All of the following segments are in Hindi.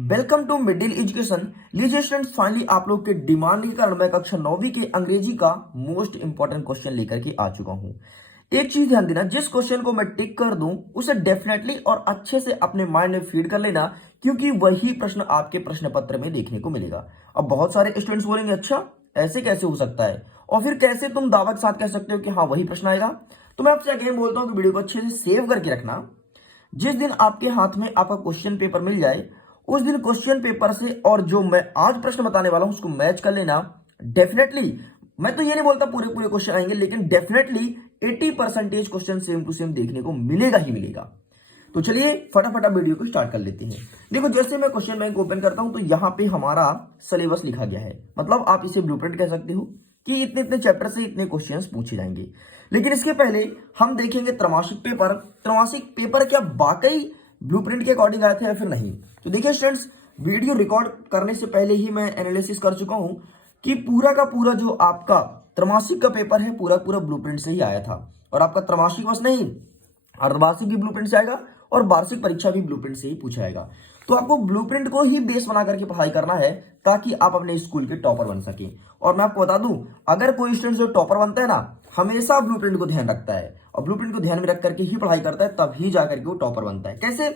Welcome to middle education. लीजिए स्टूडेंट्स, फाइनली आप लोग के डिमांड के कारण मैं कक्षा 9वीं के अंग्रेजी का मोस्ट इंपॉर्टेंट क्वेश्चन लेकर के आ चुका हूं। एक चीज ध्यान देना, जिस क्वेश्चन को मैं टिक कर दूं उसे डेफिनेटली और अच्छे से अपने माइंड में फीड कर लेना, क्योंकि वही प्रश्न आपके प्रश्न पत्र में देखने को मिलेगा। अब बहुत सारे स्टूडेंट्स बोलेंगे अच्छा ऐसे कैसे हो सकता है, और फिर कैसे तुम दावा के साथ कह सकते हो कि हाँ वही प्रश्न आएगा। तो मैं आपसे अगेन बोलता हूँ कि वीडियो को अच्छे से सेव करके रखना। जिस दिन आपके हाथ में आपका क्वेश्चन पेपर मिल जाए उस दिन क्वेश्चन पेपर से और जो मैं आज प्रश्न बताने वाला हूं उसको मैच कर लेना। डेफिनेटली मैं तो ये नहीं बोलता पूरे पूरे क्वेश्चन आएंगे, लेकिन definitely 80% question same to same देखने को मिलेगा ही मिलेगा। तो चलिए फटाफट वीडियो को स्टार्ट कर लेते हैं। देखो, जैसे मैं क्वेश्चन बैंक ओपन करता हूं तो यहाँ पे हमारा सिलेबस लिखा गया है, मतलब आप इसे ब्लूप्रिंट कह सकते हो कि इतने इतने चैप्टर से इतने क्वेश्चंस पूछे जाएंगे। लेकिन इसके पहले हम देखेंगे त्रैमासिक पेपर। त्रैमासिक पेपर क्या वाकई ब्लूप्रिंट के अकॉर्डिंग आया था या फिर नहीं। तो देखिए स्टूडेंट्स, वीडियो रिकॉर्ड करने से पहले ही मैं एनालिसिस कर चुका हूं कि पूरा का पूरा जो आपका त्रैमासिक का पेपर है पूरा पूरा ब्लूप्रिंट से ही आया था। और आपका त्रैमासिक बस नहीं, अर्धवार्षिक भी ब्लूप्रिंट से आएगा और वार्षिक परीक्षा भी ब्लूप्रिंट से ही पूछा जाएगा। तो आपको ब्लूप्रिंट को ही बेस बना करके पढ़ाई करना है ताकि आप अपने स्कूल के टॉपर बन सके। और मैं आपको बता दूं, अगर कोई स्टूडेंट जो टॉपर बनता है ना, हमेशा ब्लूप्रिंट को ध्यान रखता है और ब्लूप्रिंट को ध्यान में रख करके ही पढ़ाई करता है, तभी जाकर के वो टॉपर बनता है। कैसे?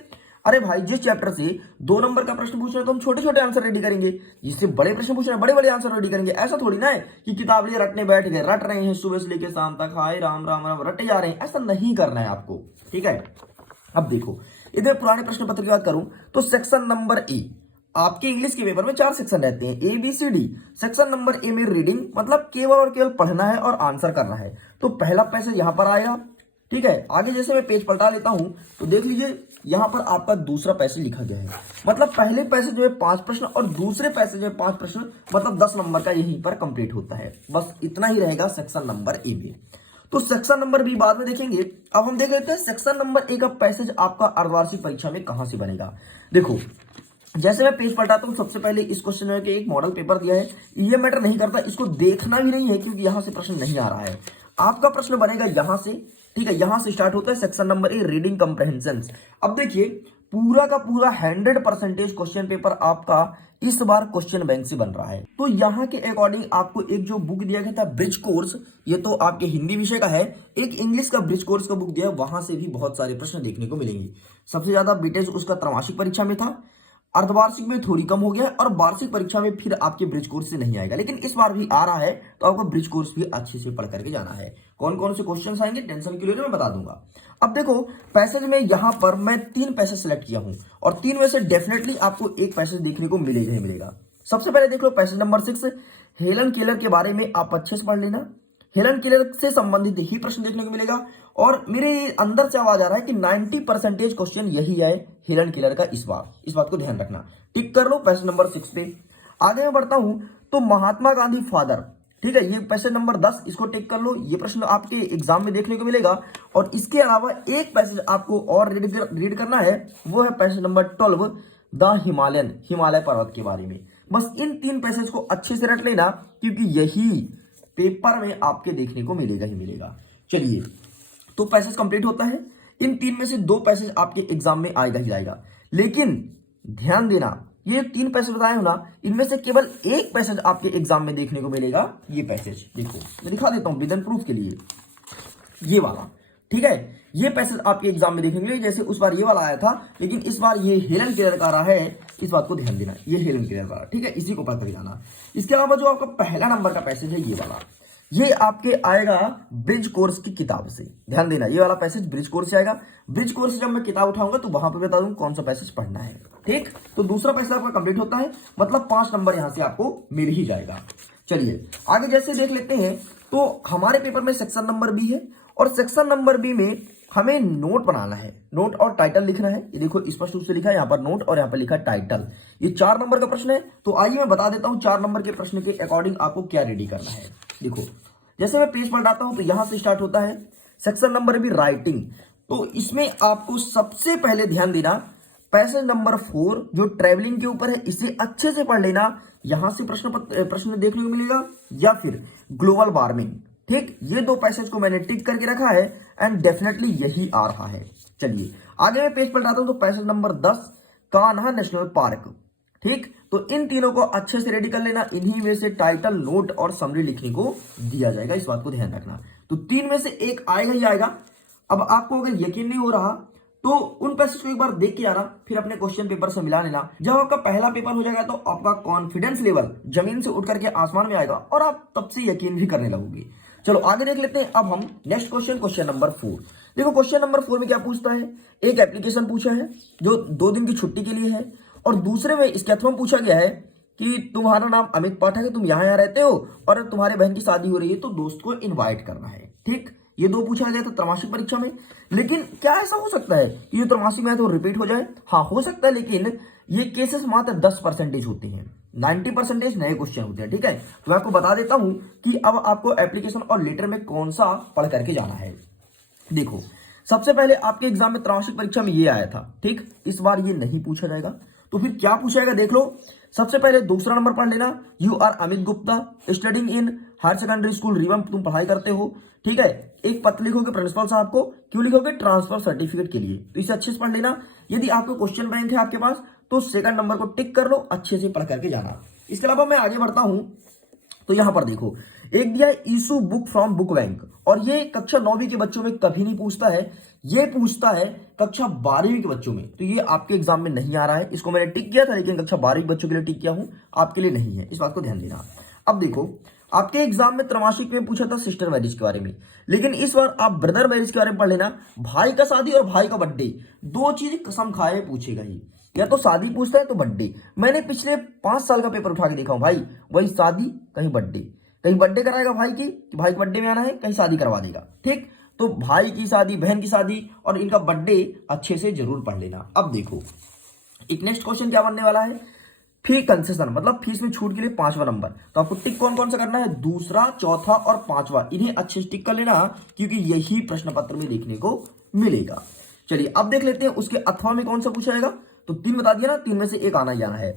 अरे भाई, जिस चैप्टर से 2 नंबर का प्रश्न पूछ रहे हैं तो हम छोटे छोटे आंसर रेडी करेंगे, जिससे बड़े प्रश्न पूछ रहे हैं बड़े बड़े आंसर रेडी करेंगे। ऐसा थोड़ी ना है कि किताब लिए रटने बैठ गए, रट रहे हैं सुबह से लेकर शाम तक, हाय राम राम राम रटे जा रहे हैं। ऐसा नहीं करना है आपको, ठीक है। अब देखो, इधर पुराने प्रश्न पत्र की बात करूं तो सेक्शन नंबर ए, आपके इंग्लिश के पेपर में 4 सेक्शन रहते हैं, A B C D. Section number A में रीडिंग, मतलब केवल और केवल पढ़ना है और आंसर करना है। तो पहला पैसेज यहां पर आएगा, ठीक है। आगे जैसे मैं पेज पलटा लेता हूं तो देख लीजिए यहां पर आपका दूसरा पैसेज लिखा गया है। मतलब पहले पैसेज में 5 प्रश्न और दूसरे पैसेज में 5 प्रश्न, मतलब 10 नंबर का यहीं पर कंप्लीट होता है। बस इतना ही रहेगा सेक्शन नंबर ए में। तो सेक्शन नंबर बी बाद में देखेंगे। अब हम देख लेते हैं सेक्शन नंबर ए का पैसेज आपका अर्धवार्षिक परीक्षा में कहां से बनेगा। देखो, जैसे मैं पेज पलटाता हूं, सबसे पहले इस क्वेश्चन में एक मॉडल पेपर दिया है, ये मैटर नहीं करता, इसको देखना भी नहीं है क्योंकि यहां से प्रश्न नहीं आ रहा है। आपका प्रश्न बनेगा यहां से, ठीक है। यहां से स्टार्ट होता है सेक्शन नंबर ए, रीडिंग कॉम्प्रहेंशन। अब देखिए, पूरा का पूरा 100% क्वेश्चन पेपर आपका इस बार क्वेश्चन बैंक से बन रहा है। तो यहाँ के अकॉर्डिंग आपको एक जो बुक दिया गया था ब्रिज कोर्स, ये तो आपके हिंदी विषय का है, एक इंग्लिश का ब्रिज कोर्स का बुक दिया है, वहां से भी बहुत सारे प्रश्न देखने को मिलेंगे। सबसे ज्यादा वेटेज उसका त्रैमासिक परीक्षा में था, अर्धवार्षिक में थोड़ी कम हो गया है, और वार्षिक परीक्षा में फिर आपके ब्रिज कोर्स से नहीं आएगा। लेकिन इस बार भी आ रहा है तो आपको ब्रिज कोर्स भी अच्छे से पढ़ करके जाना है। कौन कौन से क्वेश्चंस आएंगे टेंशन के लिए मैं बता दूंगा। अब देखो, पैसेज में यहां पर मैं 3 पैसेज सेलेक्ट किया हूं और 3 में से डेफिनेटली आपको एक पैसेज देखने को मिलेगा ही मिलेगा। सबसे पहले देख लो पैसेज नंबर 6, हेलन केलर के बारे में आप अच्छे से पढ़ लेना। हेलन केलर से संबंधित ही प्रश्न देखने को मिलेगा, और मेरे अंदर से आवाज आ रहा है कि 90% क्वेश्चन यही है हेलन केलर का इस बार। इस बात को ध्यान रखना, टिक कर लो पैसेज नंबर 6 पे। आगे मैं बढ़ता हूं तो महात्मा गांधी फादर, ठीक है, ये पैसेज नंबर 10, इसको टिक कर लो। ये प्रश्न आपके एग्जाम में देखने को मिलेगा। और इसके अलावा एक पैसेज आपको और रीड करना है, वो है passage number 12, the Himalayan, Himalaya पर्वत के बारे में। बस इन 3 पैसेज को अच्छे से रट लेना, क्योंकि यही पेपर में आपके देखने को मिलेगा ही मिलेगा। चलिए, तो पैसेज कंप्लीट होता है। इन 3 में से 2 पैसेज आपके एग्जाम में आएगा ही जाएगा। लेकिन ध्यान देना, ये 3 पैसेज बताए हो ना, इनमें से केवल एक पैसेज आपके एग्जाम में देखने को मिलेगा। ये पैसेज देखो, मैं दिखा देता हूं विद प्रूफ के लिए, ये वाला, ठीक है। ये पैसेज आपके एग्जाम में देखने को मिलेगा। जैसे उस बार ये वाला आया था, लेकिन इस बार ये हेलन केलर का आ रहा है, इस बात को ध्यान देना, ये हेलन केलर का, ठीक है, इसी को पढ़ कर जाना। इसके अलावा जो आपका पहला नंबर का पैसेज है ये वाला, ये आपके आएगा ब्रिज कोर्स की किताब से। ध्यान देना, ये वाला पैसेज ब्रिज कोर्स से आएगा। ब्रिज कोर्स से जब मैं किताब उठाऊंगा तो वहां पे बता दूं कौन सा पैसेज पढ़ना है, ठीक। तो दूसरा पैसेज आपका कंप्लीट होता है, मतलब 5 नंबर यहां से आपको मिल ही जाएगा। चलिए आगे जैसे देख लेते हैं, तो हमारे पेपर में सेक्शन नंबर बी है, और सेक्शन नंबर बी में हमें नोट बनाना है, नोट और टाइटल लिखना है। ये देखो स्पष्ट रूप से लिखा है यहाँ पर नोट और यहाँ पर लिखा टाइटल। ये 4 नंबर का प्रश्न है। तो आइए मैं बता देता हूँ 4 नंबर के प्रश्न के अकॉर्डिंग आपको क्या रेडी करना है। देखो, जैसे मैं पेज पलटाता हूं तो यहां से स्टार्ट होता है सेक्शन नंबर भी राइटिंग। तो इसमें आपको सबसे पहले ध्यान देना, पैसेज नंबर 4 जो ट्रेवलिंग के ऊपर है, इसे अच्छे से पढ़ लेना। यहां से प्रश्न देखने को मिलेगा, या फिर ग्लोबल वार्मिंग, ठीक। ये 2 पैसेज को मैंने टिक करके रखा है एंड डेफिनेटली यही आ रहा है। चलिए आगे मैं पेज पलटाता हूं तो passage number 10, Kanha national park, ठीक, तो इन तीनों को अच्छे से रेडी कर लेना, इन्हीं में से टाइटल, नोट और समरी लिखने को दिया जाएगा, इस बात को ध्यान रखना। तो तीन में से एक आएगा ही आएगा। अब आपको अगर यकीन नहीं हो रहा तो उन पैसेज को एक बार देख के आना, फिर अपने क्वेश्चन पेपर से मिला लेना। जब आपका पहला पेपर हो जाएगा तो आपका कॉन्फिडेंस लेवल जमीन से उठ करके आसमान में आएगा और आप तब से यकीन भी करने लगोगे। चलो आगे देख लेते हैं। अब हम नेक्स्ट क्वेश्चन, क्वेश्चन नंबर 4। देखो क्वेश्चन नंबर 4 में क्या पूछता है, एक एप्लीकेशन पूछा है जो 2 दिन की छुट्टी के लिए है, और दूसरे में इसके अथवा पूछा गया है कि तुम्हारा नाम अमित पाठक है, तुम यहाँ रहते हो और तुम्हारे बहन की शादी हो रही है तो दोस्त को इन्वाइट करना है। ठीक, ये 2 पूछा गया था त्रैमासिक परीक्षा में। लेकिन क्या ऐसा हो सकता है कि ये त्रैमासिक में है तो रिपीट हो जाए? हाँ हो सकता है, लेकिन ये केसेस मात्र 10% होते हैं, 90% नए क्वेश्चन होते हैं। ठीक है, तो मैं आपको बता देता हूं कि अब आपको एप्लीकेशन और लेटर में कौन सा पढ़ करके जाना है। देखो सबसे पहले आपके एग्जाम में त्रैमासिक परीक्षा में ये आया था, ठीक, इस बार ये नहीं पूछा जाएगा। तो फिर क्या पूछा जाएगा देख लो। सबसे पहले दूसरा नंबर पढ़ लेना, you are Amit Gupta studying in higher secondary school Rewa, तुम पढ़ाई करते हो। ठीक है, एक पत्र लिखोगे प्रिंसिपल साहब को, क्यों लिखोगे? ट्रांसफर सर्टिफिकेट के लिए। तो इसे अच्छे से पढ़ लेना। यदि आपको क्वेश्चन बैंक है आपके पास तो सेकंड नंबर को टिक कर लो, अच्छे से पढ़ करके जाना। इसके अलावा मैं आगे बढ़ता हूं तो यहां पर देखो एक दिया है issue book from book bank, और ये कक्षा 9वीं के बच्चों में कभी नहीं पूछता है, ये पूछता है कक्षा 12वीं के बच्चों में। तो ये आपके एग्जाम में नहीं आ रहा है, इसको मैंने टिक किया था लेकिन कक्षा 12वीं बच्चों के लिए टिक किया हूं, आपके लिए नहीं है, इस बात को ध्यान देना। अब देखो आपके एग्जाम में त्रैमासिक में पूछा था सिस्टर मैरिज के बारे में, लेकिन इस बार आप ब्रदर मैरिज के बारे में पढ़ लेना। भाई का शादी और भाई का बर्थडे, 2 चीज कसम खाए पूछेगा ही, या तो शादी पूछता है तो बर्थडे। मैंने पिछले 5 साल का पेपर उठा के देखा हूं भाई, वही शादी कहीं बर्थडे, कहीं बर्थडे कराएगा भाई की कि भाई के बर्थडे में आना है, कहीं शादी करवा देगा। ठीक, तो भाई की शादी, बहन की शादी और इनका बर्थडे अच्छे से जरूर पढ़ लेना। अब देखो एक नेक्स्ट क्वेश्चन क्या बनने वाला है, फी कंसेशन, मतलब फीस में छूट के लिए 5वां नंबर। तो आपको टिक कौन कौन सा करना है, दूसरा, चौथा और 5वां, इन्हें अच्छे से टिक कर लेना क्योंकि यही प्रश्न पत्र में देखने को मिलेगा। चलिए अब देख लेते हैं उसके अथवा में कौन सा पूछा जाएगा। तो 3 बता दिया ना, 3 में से एक आना ही आना है।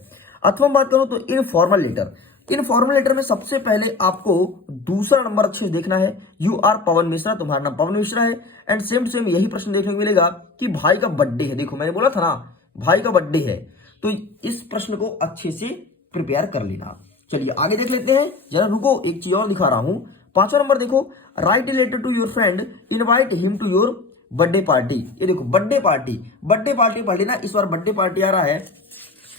अथवा में बात करो तो इनफॉर्मल लेटर, इनफॉर्मल लेटर में सबसे पहले आपको दूसरा नंबर अच्छे से देखना है, यू आर पवन मिश्रा, तुम्हारा नाम पवन मिश्रा है। एंड सेम टू सेम यही प्रश्न देखने को मिलेगा कि भाई का बर्थडे है, देखो मैंने बोला था ना भाई का बर्थडे है, तो इस प्रश्न को अच्छे से प्रिपेयर कर लेना। चलिए आगे देख लेते हैं, जरा रुको एक चीज और दिखा रहा हूं। 5वां नंबर देखो, write letter to your friend, invite him to your birthday party. ये देखो बर्थडे पार्टी, बर्थडे पार्टी पढ़ लेना, इस बार बर्थडे पार्टी आ रहा है।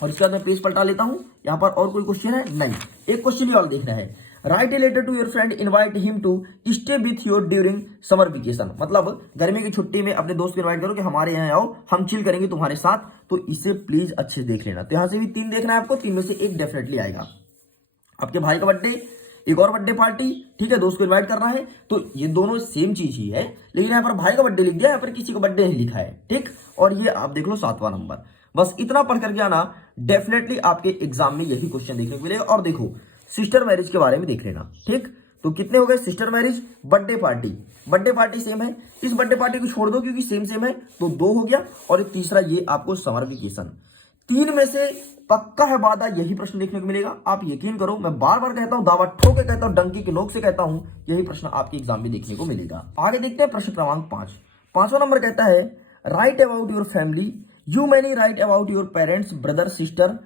और इसके बाद मैं पेज पलटा लेता हूं, यहां पर और कोई क्वेश्चन है नहीं, एक क्वेश्चन ही और देखना है। Write a letter to your friend, invite him to stay with your during summer vacation, मतलब गर्मी की छुट्टी में अपने दोस्त को इनवाइट करो कि हमारे यहाँ आओ, हम चिल करेंगे तुम्हारे साथ। तो इसे प्लीज अच्छे से देख लेना। तो यहां से भी 3 देखना है आपको, 3 में से एक डेफिनेटली आएगा। आपके भाई का बर्थडे, एक और बर्थडे पार्टी, ठीक है, दोस्त को इनवाइट करना है, तो ये दोनों सेम चीज ही है, लेकिन यहाँ पर भाई का बर्थडे लिख दिया, यहाँ पर किसी का बर्थडे नहीं लिखा है। ठीक, और ये आप देख लो 7वां नंबर। बस इतना पढ़ करके आना, डेफिनेटली आपके एग्जाम में यही क्वेश्चन देखने को मिलेगा। और देखो सिस्टर मैरिज के बारे में देख लेना। ठीक, तो कितने हो गए, sister marriage, birthday party, birthday party same है, इस बर्थडे पार्टी को छोड़ दो क्योंकि सेम सेम है, तो 2 हो गया। और एक तीसरा ये आपको समर वेकेशन। 3 में से पक्का है वादा यही प्रश्न देखने को मिलेगा। आप यकीन करो, मैं बार बार कहता हूं, दावा ठोक के कहता हूं, डंकी की नोक से कहता हूं, यही प्रश्न आपके एग्जाम में देखने को मिलेगा। आगे देखते हैं प्रश्न क्रमांक 5। 5वां नंबर कहता है write about your family, you many write about your parents, brother, sister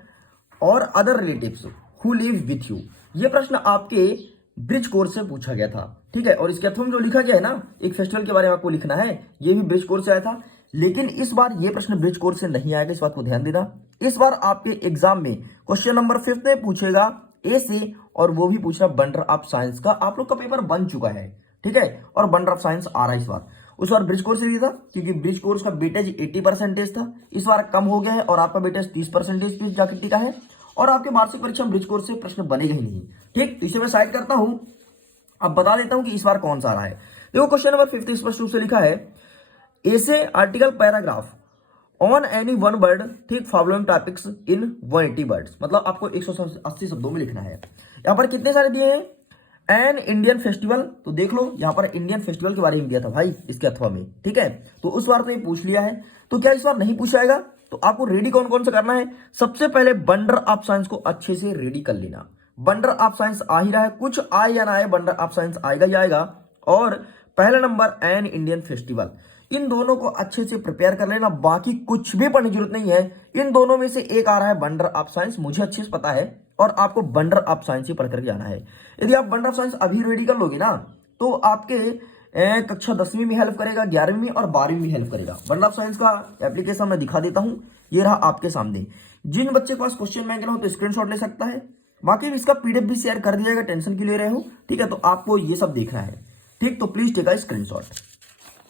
और other relatives who live with you. ये प्रश्न आपके ब्रिज कोर्स से पूछा गया था। ठीक है, और इसके अथवा में जो लिखा गया है ना, एक फेस्टिवल के बारे में आपको लिखना है, ये भी ब्रिज कोर्स से आया था। लेकिन इस बार ये प्रश्न ब्रिज कोर्स से नहीं आएगा, इस बात को ध्यान देना। इस बार आपके एग्जाम में क्वेश्चन नंबर 5 में पूछेगा ए से, और वो भी पूछ रहा बंडर ऑफ साइंस का। आप लोग का पेपर बन चुका है, ठीक है, और बंडर ऑफ साइंस आ रहा है इस बार। उस बार ब्रिज कोर्स से दिया था क्योंकि ब्रिज कोर्स का वेटेज 80% था, इस बार कम हो गया है और आपका वेटेज 30% पे जाकर टिका है। और आपके वार्षिक परीक्षा में ब्रिज कोर्स से प्रश्न बनेगा ही नहीं। ठीक, तो इसे मैं साइड करता हूं। अब बता देता हूं कि इस बार कौन सा आ रहा है। देखो क्वेश्चन नंबर 50 स्पष्ट रूप से लिखा है, ऐसे article paragraph on any one word, ठीक, फॉलोइंग टॉपिक्स इन 180 वर्ड्स, मतलब आपको 180 शब्दों में लिखना है। यहां पर कितने सारे दिए हैं, एन इंडियन फेस्टिवल, तो देख लो यहां पर इंडियन फेस्टिवल के बारे में दिया था भाई इसके अथवा में। ठीक है, तो उस बार तो ये पूछ लिया है, तो क्या इस बार नहीं पूछा जाएगा? तो आपको रेडी कौन कौन सा करना है, सबसे पहले बंडर ऑफ साइंस को अच्छे से रेडी कर लेना। बंडर ऑफ साइंस आ ही रहा है, कुछ आए या ना आए, बंडर ऑफ साइंस आएगा ही आएगा। और पहला नंबर एन इंडियन फेस्टिवल, इन दोनों को अच्छे से प्रिपेयर कर लेना, बाकी कुछ भी पढ़ने की जरूरत नहीं है। इन दोनं में से एक आ रहा है वंडर ऑफ साइंस, मुझे अच्छे से पता है, और आपको वंडर ऑफ साइंस ही पढ़ करके जाना है। यदि आप वंडर ऑफ साइंस अभी रेडी कर लोगे ना, तो आपके कक्षा 10वीं में हेल्प करेगा, 11वीं में और 12वीं में हेल्प करेगा। वंडर ऑफ साइंस का एप्लीकेशन मैं दिखा देता हूं, ये रहा आपके सामने। जिन बच्चे के पास क्वेश्चन बैंक ना हो तो स्क्रीनशॉट ले सकता है, बाकी इसका पीडीएफ भी शेयर कर दिया जाएगा, टेंशन क्यों ले रहे हो, ठीक है। तो आपको ये सब देखना है, ठीक, तो please take a screenshot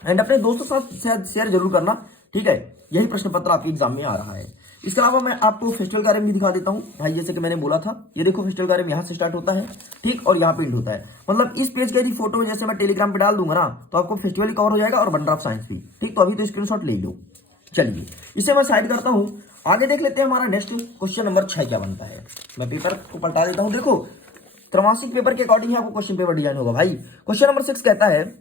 and अपने दोस्तों के साथ शेयर जरूर करना, ठीक है। यही प्रश्न पत्र आपके एग्जाम में आ रहा है। इसके अलावा मैं आपको फेस्टिवल कार्यक्रम भी दिखा देता हूं भाई, जैसे कि मैंने बोला था, ये देखो फेस्टिवल कार्यक्रम यहाँ से स्टार्ट होता है, ठीक, और यहाँ पे एंड होता है। मतलब इस पेज का यदि फोटो जैसे मैं टेलीग्राम पे डाल दूंगा ना, तो आपको फेस्टिवल ही कवर हो जाएगा और वंडर ऑफ साइंस भी, ठीक। तो अभी तो स्क्रीनशॉट ले लो। चलिए इसे मैं साइड करता हूं, आगे देख लेते हैं हमारा नेक्स्ट क्वेश्चन नंबर 6 क्या बनता है। मैं पेपर को पलटा देता हूं, देखो त्रैमासिक पेपर के अकॉर्डिंग आपको क्वेश्चन पेपर डिजाइन होगा भाई। क्वेश्चन नंबर 6 कहता है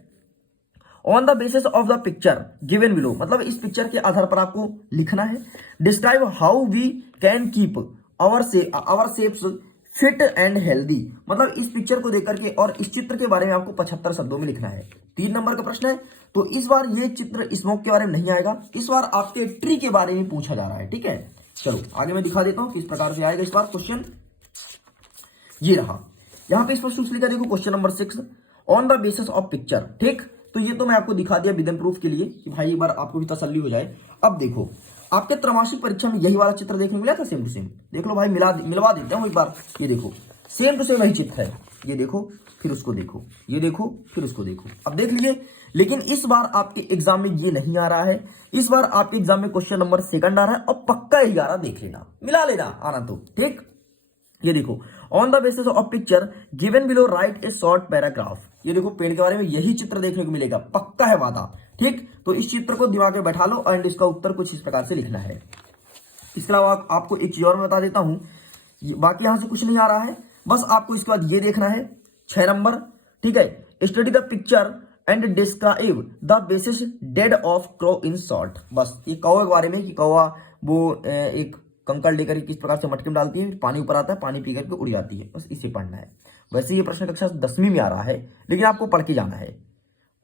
on the basis of the picture given below, मतलब इस पिक्चर के आधार पर आपको लिखना है। Describe how we can keep our shapes fit and healthy, मतलब इस पिक्चर को देख करके और इस चित्र के बारे में आपको 75 शब्दों में लिखना है। 3 नंबर का प्रश्न है। तो इस बार ये चित्र स्मोक के बारे में नहीं आएगा, इस बार आपके ट्री के बारे में पूछा जा रहा है, ठीक है। चलो आगे मैं दिखा देता हूं किस प्रकार से आएगा इस बार क्वेश्चन। ये रहा, यहां पे स्पष्ट रूप से लिखा, देखो question number 6 on the basis of picture, ठीक। तो ये तो मैं आपको दिखा दिया विद प्रूफ के लिए कि भाई एक बार आपको भी तसल्ली हो जाए। अब देखो आपके त्रैमासिक परीक्षा में यही वाला चित्र देखने को मिला था, सेम टू सेम। देख लो भाई, मिलवा देते हैं एक बार। ये देखो सेम टू सेम वही चित्र है, ये देखो फिर उसको देखो, ये देखो फिर उसको देखो, अब देख लीजिए। लेकिन इस बार आपके एग्जाम में ये नहीं आ रहा है, इस बार आपके एग्जाम में क्वेश्चन नंबर 2 आ रहा है, और पक्का यही आ रहा, देख लेना, मिला लेना आना तो, ठीक। ये देखो on the basis of picture given below right A short paragraph, ये देखो पेड़ के बारे में यही चित्र देखने को मिलेगा, पक्का है वादा, ठीक। तो इस चित्र को दिमाग में बैठा लो एंड इसका उत्तर कुछ इस प्रकार से लिखना है। इसके अलावा आपको एक चीज और मैं बता देता हूं, बाकी यहां से कुछ नहीं आ रहा है, बस आपको इसके बाद ये देखना है 6 नंबर, ठीक है। Study the picture and describe the basis dead of crow in short, बस ये कौवा के बारे में कि कौवा वो एक कंकड़ लेकर किस प्रकार से मटके में डालती है, पानी ऊपर आता है, पानी पी करके उड़ जाती है, बस इसे पढ़ना है। वैसे ये प्रश्न कक्षा 10वीं में आ रहा है, लेकिन आपको पढ़ के जाना है।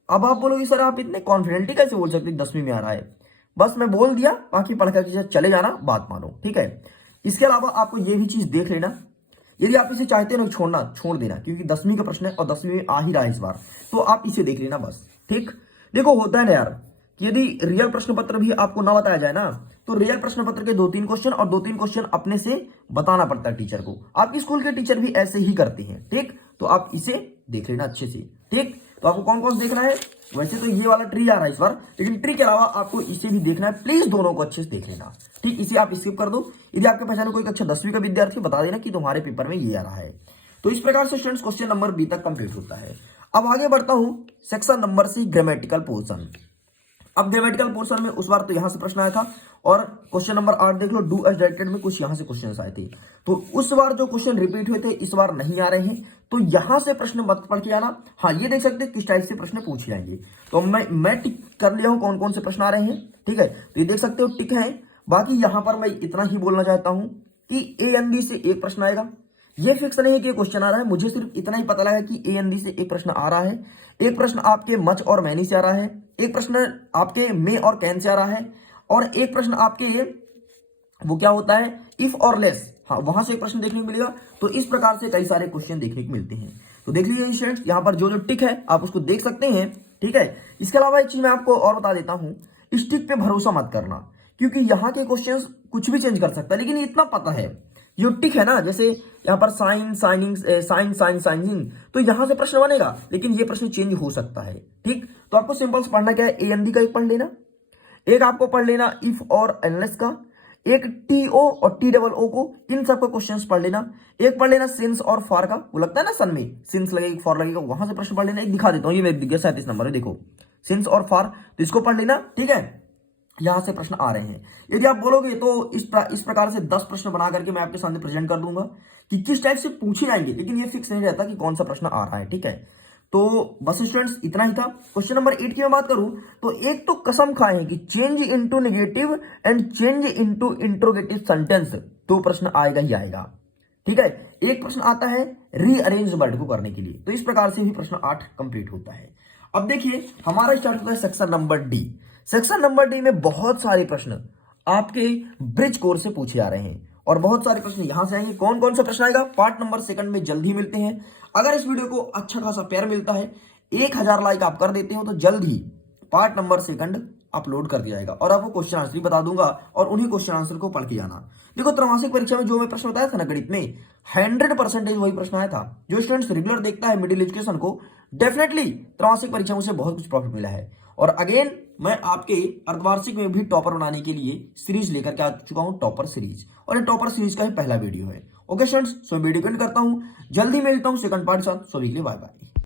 अब आप बोलोगे सर आप इतने कॉन्फिडेंटली कैसे बोल सकते 10वीं में आ रहा है, बस मैं बोल दिया, बाकी पढ़ करके चले जाना, बात मानो, ठीक है। इसके अलावा आपको ये भी चीज देख लेना, यदि आप इसे चाहते हो छोड़ देना, क्योंकि 10वीं का प्रश्न है और 10वीं में आ ही रहा है इस बार, तो आप इसे देख लेना बस, ठीक। देखो होता है ना यार, यदि रियल प्रश्न पत्र भी आपको ना बताया जाए ना, तो रियल प्रश्न पत्र के 2-3 क्वेश्चन और 2-3 क्वेश्चन अपने से बताना पड़ता है टीचर को। आपकी स्कूल के टीचर भी ऐसे ही करते हैं, ठीक। तो आप इसे देख लेना अच्छे से, ठीक। तो आपको कौन कौन से देखना है, वैसे तो ये वाला ट्री आ रहा है इस बार, लेकिन ट्री के अलावा आपको इसे भी देखना है, प्लीज दोनों को अच्छे से देख लेना, ठीक। इसे आप स्किप कर दो, यदि आपके पहचान कोई कक्षा 10वीं का विद्यार्थी बता देना कि तुम्हारे पेपर में ये आ रहा है। तो इस प्रकार से स्टूडेंट्स क्वेश्चन नंबर बी तक कंप्लीट होता है। अब आगे बढ़ता हूं section number C, grammatical portion. अब ग्रामेटिकल पोर्शन में उस बार तो यहां से प्रश्न आया था, और क्वेश्चन नंबर 8 देख लो, डू एज डायरेक्टेड में कुछ यहां से क्वेश्चन आए थे। तो उस बार जो क्वेश्चन रिपीट हुए थे इस बार नहीं आ रहे हैं, तो यहां से प्रश्न मत पढ़ के आना। हाँ ये देख सकते हैं किस टाइप से प्रश्न पूछे जाएंगे, तो मैं टिक कर लिया हूं कौन कौन से प्रश्न आ रहे हैं, ठीक है। तो ये देख सकते हो टिक है। बाकी यहां पर मैं इतना ही बोलना चाहता हूं कि ए एन बी से एक प्रश्न आएगा, ये फिक्स नहीं है कि क्वेश्चन आ रहा है, मुझे सिर्फ इतना ही पता लगा कि ए एन बी से एक प्रश्न आ रहा है, एक प्रश्न आपके मच और मैनी से आ रहा है, एक प्रश्न आपके मे और कैन से आ रहा है, और एक प्रश्न आपके वो क्या होता है इफ और लेस, हाँ वहां से एक प्रश्न देखने को मिलेगा। तो इस प्रकार से कई सारे क्वेश्चन देखने को मिलते हैं। तो देख लीजिए स्टूडेंट्स, यहाँ पर जो जो टिक है आप उसको देख सकते हैं, ठीक है। इसके अलावा एक चीज मैं आपको और बता देता हूं, इस टिक पे भरोसा मत करना, क्योंकि यहाँ के क्वेश्चन कुछ भी चेंज कर सकता है, लेकिन इतना पता है ये टिक है ना, जैसे यहाँ पर साइन साइनिंग साइनिंग, तो यहां से प्रश्न बनेगा, लेकिन ये प्रश्न चेंज हो सकता है, ठीक। तो आपको सिंपल पढ़ना क्या है, ए एन डी का एक पढ़ लेना, एक आपको पढ़ लेना इफ और एनलेस का, एक टी ओ और टी डबल ओ को, इन सबका क्वेश्चंस पढ़ लेना, एक पढ़ लेना सिंस और फॉर का, वो लगता है ना सन में सिंस लगेगा फॉर लगेगा, वहां से प्रश्न पढ़ लेना। एक दिखा देता हूं, ये मेरे दिख गया 37 नंबर है, देखो सिंस और फॉर, तो इसको पढ़ लेना, ठीक है। यहां से प्रश्न आ रहे हैं, यदि आप बोलोगे तो इस प्रकार से 10 प्रश्न बना करके मैं आपके सामने प्रेजेंट कर दूंगा कि किस टाइप से पूछे जाएंगे, लेकिन ये फिक्स नहीं रहता कि कौन सा प्रश्न आ रहा है, ठीक है। तो बस स्टूडेंट्स इतना ही था। क्वेश्चन नंबर 8 की मैं बात करूं तो एक तो कसम खाए कि change into negative and change into interrogative sentence, 2 प्रश्न आएगा ही आएगा, ठीक है। एक प्रश्न आता है रीअरेंज वर्ड को करने के लिए, तो इस प्रकार से भी प्रश्न 8 कंप्लीट होता है। अब देखिए हमारा स्टार्ट होता है section number D. Section number D में बहुत सारे प्रश्न आपके ब्रिज कोर्स से पूछे जा रहे हैं और बहुत सारे प्रश्न यहां से आएंगे। कौन कौन सा प्रश्न आएगा पार्ट नंबर सेकंड में जल्द ही मिलते हैं। अगर इस वीडियो को अच्छा खासा प्यार मिलता है, 1000 लाइक आप कर देते हो तो जल्द ही पार्ट नंबर सेकंड अपलोड कर दिया जाएगा और आपको क्वेश्चन आंसर भी बता दूंगा और उन्हीं क्वेश्चन आंसर को पढ़ के जाना। देखो त्रैमासिक परीक्षा में जो मैं प्रश्न बताया था ना गणित में 100% वही प्रश्न आया था। जो स्टूडेंट्स रेगुलर देखता है मिडिल एजुकेशन को, डेफिनेटली त्रैमासिक परीक्षा में उसे बहुत कुछ प्रॉफिट मिला है। और अगेन मैं आपके अर्धवार्षिक में भी टॉपर बनाने के लिए सीरीज लेकर के आ चुका हूं, टॉपर सीरीज, और ये टॉपर सीरीज का ही पहला वीडियो है। Okay students, so video and करता हूं, जल्दी मिलता हूं सेकंड पार्ट के साथ। सभी के लिए बाय बाय।